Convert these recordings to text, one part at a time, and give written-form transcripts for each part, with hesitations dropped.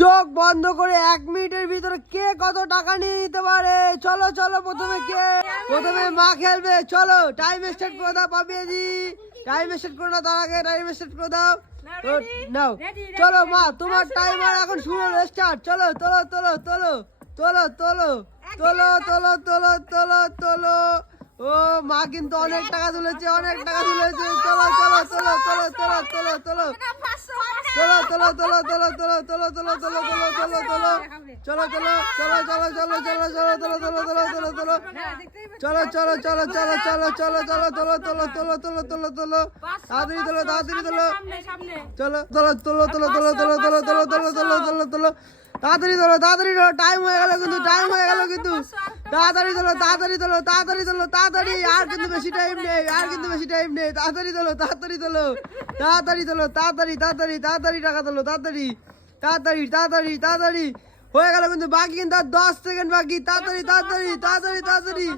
চোখ বন্ধ করে 1 মিনিটের ভিতরে কে কত টাকা নিয়ে নিতে পারে। চলো চলো, প্রথমে মা খেলবে। চলো টাইম স্টার্ট করে দাও পাপিয়াদি, টাইম স্টার্ট করে দাও, তার আগে টাইম স্টার্ট করে দাও। নাও চলো মা, তোমার টাইমার এখন শুরু হলো, স্টার্ট। চলো তোলো তোলো তোলো তোলো তোলো তোলো তোলো তোলো তোলো তোলো। ও মা কিন্তু অনেক টাকা তুলেছে, অনেক টাকা তুলেছে। চলো চলো তোলো তোলো তোলো তোলো তোলো চলো তোলো তোলো তোলো তোলো তোলো তোলো তোলো তোলো তোলো তোলো চলো চলো চলো চলো চলো চলো চলো তোলো তোলো তোলো তোলো তোলো চলো চলো চলো চলো চলো চলো চলো তোলো তোলো তোলো তোলো তোলো তোলো তাড়াতাড়ি তোলো, তাড়াতাড়ি তোলো। চলো তোলো তোলো তোলো তোলো তোলো তোলো তোলো তোলো তোলো তোলো তোলো তাড়াতাড়ি তোলো, তাড়াতাড়ি তোলো। টাইম হয়ে গেল কিন্তু, টাইম হয়ে গেল কিন্তু। তাড়াতাড়ি তোলো, তাড়াতাড়ি তোলো, তাড়াতাড়ি তোলো, তাড়াতাড়ি। আর কিন্তু বেশি টাইম নেই, আর কিন্তু বেশি টাইম নেই। তাড়াতাড়ি তোলো, তাড়াতাড়ি তোলো, তাড়াতাড়ি তোলো, তাড়াতাড়ি তাড়াতাড়ি তাড়াতাড়ি টাকা তোলো, তাড়াতাড়ি তাড়াতাড়ি তাড়াতাড়ি তাড়াতাড়ি। হয়ে গেল কিন্তু, বাকি কিন্তু আর 10 সেকেন্ড বাকি। তাড়াতাড়ি তাড়াতাড়ি তাড়াতাড়ি তাড়াতাড়ি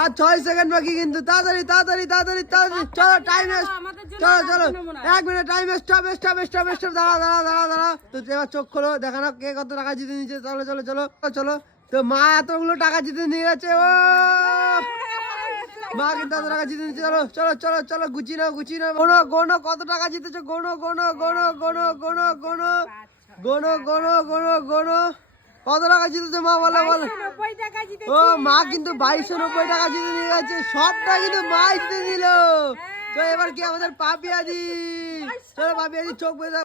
আর 6 সেকেন্ড বাকি কিন্তু। তাড়াতাড়ি তাড়াতাড়ি তাড়াতাড়ি তাড়াতাড়ি। চলো টাইম, চলো চলো 1 minute time. Stop stop stop stop. দাঁড়া দাঁড়া দাঁড়া দাঁড়া। তো এবার চোখ খোলো, দেখা না কে কত টাকা জিতে নিচ্ছে। চলো চলো চলো চলো। তো মা এতগুলো টাকা জিতে নিয়ে গেছে। ও মা কিন্তু এত টাকা জিতে নিচ্ছে। চলো চলো চলো চলো, গুছিয়ে নাও গুছিয়ে নাও। গোনো গোনো কত টাকা জিতেছো, গোনো গোনো গোনো গোনো গোনো গোনো গোনো গোনো গোনো গোনো। কত টাকা জিতেছো মা, বলো বলো। ও মা কিন্তু 2290 টাকা জিতে নিয়ে গেছে। সবটা কিন্তু মা জিতে নিল। তো এবার কি আমাদের পাপিয়াদি। চলো পাপিয়াদি চোখ বেঁধে